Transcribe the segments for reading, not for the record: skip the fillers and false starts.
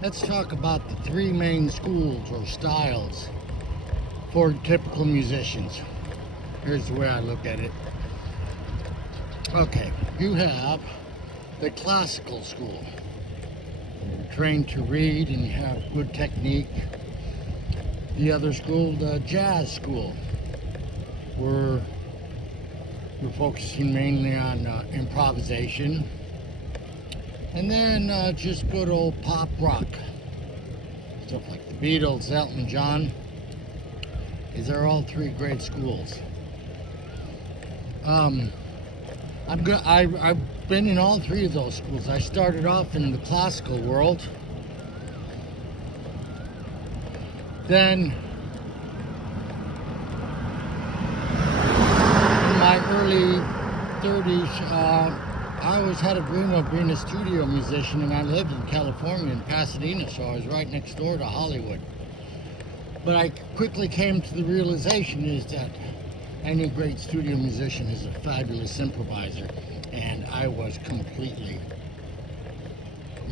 Let's talk about the three main schools or styles for typical musicians. Here's the way I look at it. Okay, you have the classical school. You're trained to read and you have good technique. The other school, the jazz school, where we're focusing mainly on improvisation. And then just good old pop rock. Stuff like the Beatles, Elton John. These are all three great schools. I've been in all three of those schools. I started off in the classical world. Then, in my early 30s, I always had a dream of being a studio musician, and I lived in California, in Pasadena, so I was right next door to Hollywood. But I quickly came to the realization is that any great studio musician is a fabulous improviser, and I was completely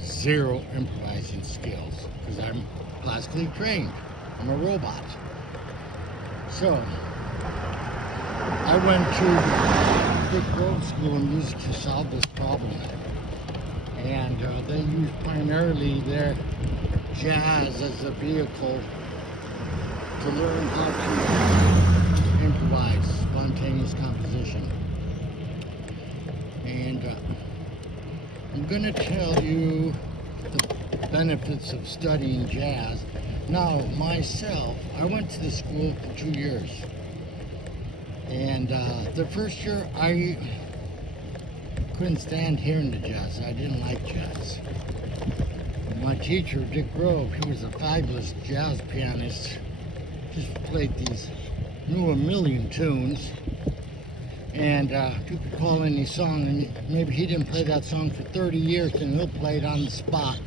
zero improvising skills because I'm classically trained. I'm a robot. So I went to Dick Grove School of Music to solve this problem, and they use primarily their jazz as a vehicle to learn how to improvise, spontaneous composition. And I'm going to tell you the benefits of studying jazz. Now, myself, I went to the school for 2 years. And the first year, I couldn't stand hearing the jazz. I didn't like jazz. My teacher, Dick Grove, he was a fabulous jazz pianist. Just played these, knew a million tunes. And you could call any song, and maybe he didn't play that song for 30 years, and he'll play it on the spot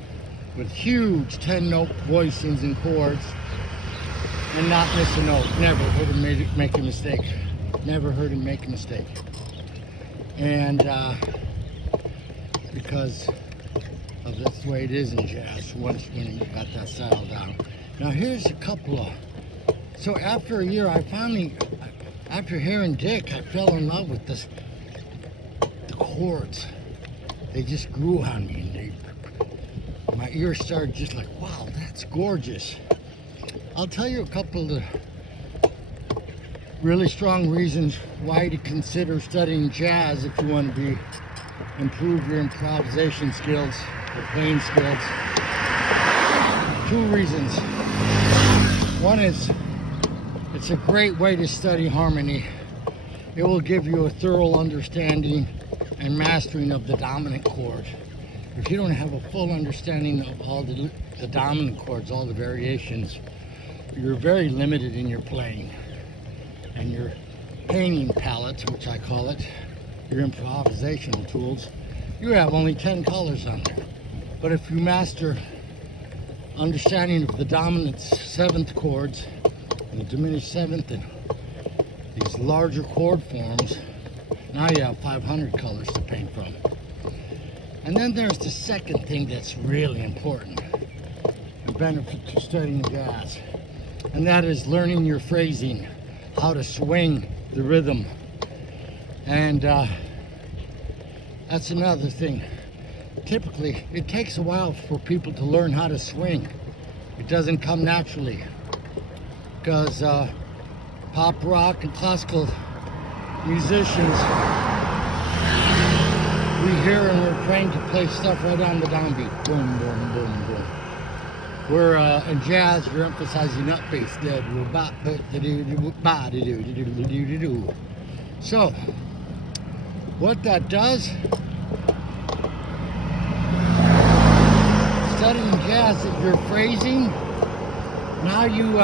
with huge 10-note voicings and chords and not miss a note. Never heard him make a mistake. Never heard him make a mistake. And because of that's the way it is in jazz, once when you got that style down. Now here's a couple of, so after a year I finally, after hearing Dick, I fell in love with the chords. They just grew on me, and my ears started just like, wow, that's gorgeous. I'll tell you a couple of the really strong reasons why to consider studying jazz if you want to improve your improvisation skills or playing skills. 2 reasons. One is it's a great way to study harmony. It will give you a thorough understanding and mastering of the dominant chord. If you don't have a full understanding of all the dominant chords, all the variations, you're very limited in your playing. And your painting palette, which I call it, your improvisational tools, you have only 10 colors on there. But if you master understanding of the dominant 7th chords and the diminished 7th and these larger chord forms, now you have 500 colors to paint from. And then there's the second thing that's really important, the benefit to studying jazz, and that is learning your phrasing, how to swing the rhythm. And that's another thing. Typically, it takes a while for people to learn how to swing. It doesn't come naturally because pop rock and classical musicians, we hear and we're trained to play stuff right on the downbeat. Boom, boom, boom, boom. Where in jazz, you're emphasizing upbeats. So, what that does, studying jazz, your phrasing, now you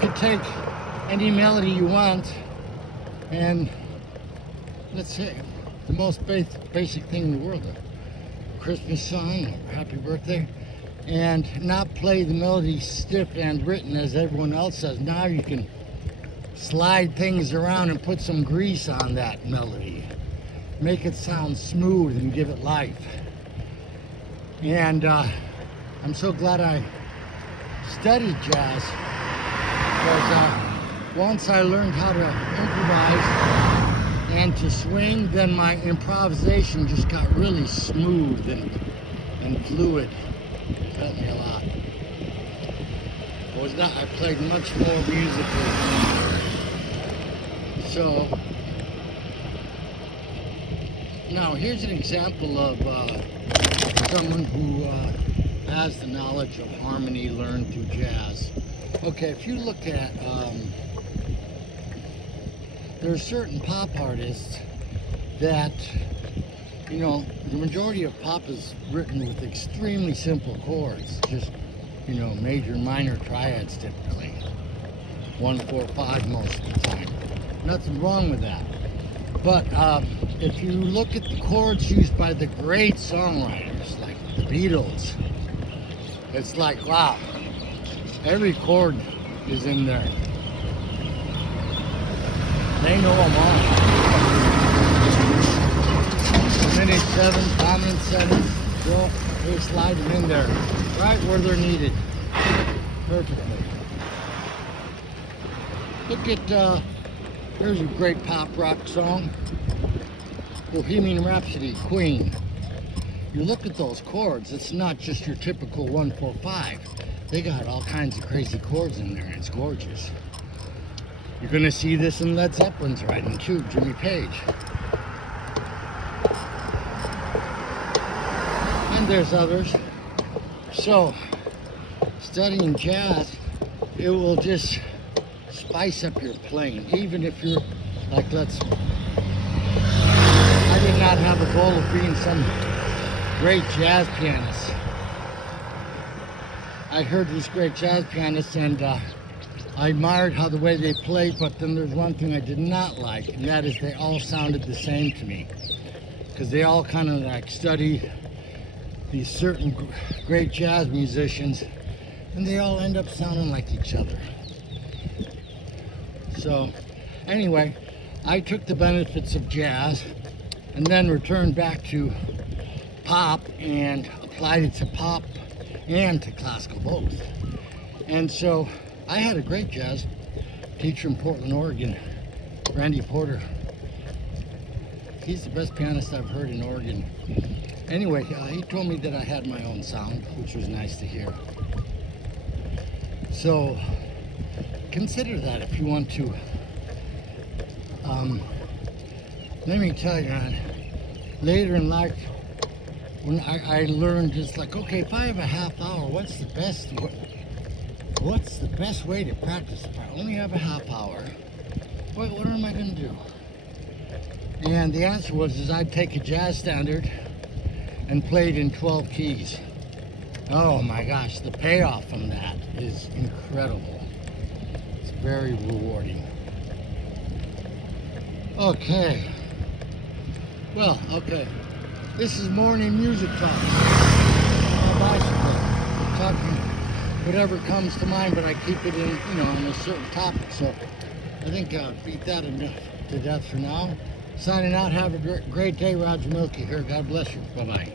could take any melody you want, and let's say the most basic thing in the world, a Christmas song, Happy Birthday, and not play the melody stiff and written as everyone else does. Now you can slide things around and put some grease on that melody. Make it sound smooth and give it life. And I'm so glad I studied jazz, because once I learned how to improvise and to swing, then my improvisation just got really smooth and fluid. It helped me a lot. I played much more musically. So now here's an example of someone who has the knowledge of harmony learned through jazz. Okay, if you look at, there are certain pop artists that, you know, the majority of pop is written with extremely simple chords, just, you know, major and minor triads typically. 1, 4, 5 most of the time. Nothing wrong with that. But if you look at the chords used by the great songwriters like the Beatles, it's like, wow, every chord is in there. They know them all. Diminished 7, dominant 7, they slide them in there, right where they're needed, perfectly. Look at, here's a great pop rock song, Bohemian Rhapsody, Queen. You look at those chords, it's not just your typical 1, 4, 5. They got all kinds of crazy chords in there, and it's gorgeous. You're gonna see this in Led Zeppelin's writing too, Jimmy Page. And there's others. So, studying jazz, it will just spice up your playing. Even if you're, like, I did not have a goal of being some great jazz pianist. I heard these great jazz pianists, and I admired how the way they played, but then there's one thing I did not like, and that is they all sounded the same to me. Because they all kind of like study these certain great jazz musicians, and they all end up sounding like each other. So anyway, I took the benefits of jazz and then returned back to pop and applied it to pop and to classical both. And so I had a great jazz teacher in Portland, Oregon, Randy Porter. He's the best pianist I've heard in Oregon. Anyway, he told me that I had my own sound, which was nice to hear. So consider that if you want to. Let me tell you, man, later in life, when I learned, just like, okay, if I have a half hour, what's the best way to practice? If I only have a half hour, what am I going to do? And the answer was I'd take a jazz standard and play it in 12 keys. Oh my gosh, the payoff from that is incredible. It's very rewarding. Okay. Well, okay. This is morning music talk. My bicycle. I'm talking whatever comes to mind, but I keep it in, you know, on a certain topic. So I think I'll beat that to death for now. Signing out. Have a great day. Roger Milky here. God bless you. Bye-bye.